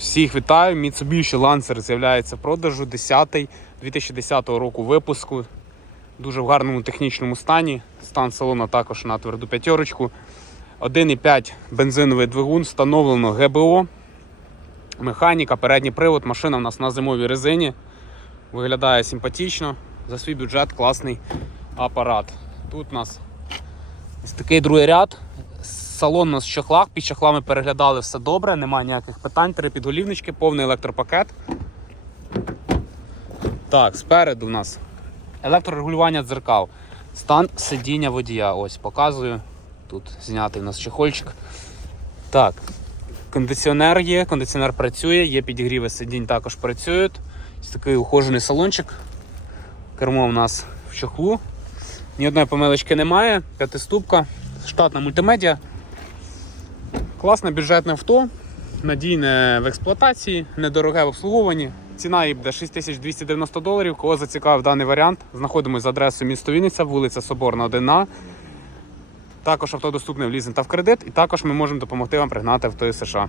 Всіх вітаю! Mitsubishi Lancer з'являється в продажу 10 2010 року випуску. Дуже в гарному технічному стані. Стан салону також на тверду п'ятерочку. 1,5 бензиновий двигун, встановлено ГБО. Механіка, передній привод. Машина у нас на зимовій резині. Виглядає симпатично. За свій бюджет класний апарат. Тут у нас ось такий другий ряд. Салон у нас в чохлах, під чохлами переглядали все добре, немає ніяких питань. Три підголівнички, повний електропакет. Так, спереду у нас електрорегулювання дзеркал. Стан сидіння водія. Ось показую. Тут знятий у нас чехольчик. Так, кондиціонер є, кондиціонер працює, є підігріви сидінь також працюють. Ось такий ухожений салончик. Кермо у нас в чохлу. Ні одної помилочки немає. П'ятиступка, штатна мультимедіа. Класне бюджетне авто, надійне в експлуатації, недороге в обслуговуванні. Ціна її буде 6290 доларів. Кого зацікавив даний варіант, знаходимося за адресою місто Вінниця, вулиця Соборна, 1А. Також авто доступне в лізинг та в кредит, і також ми можемо допомогти вам пригнати авто із США.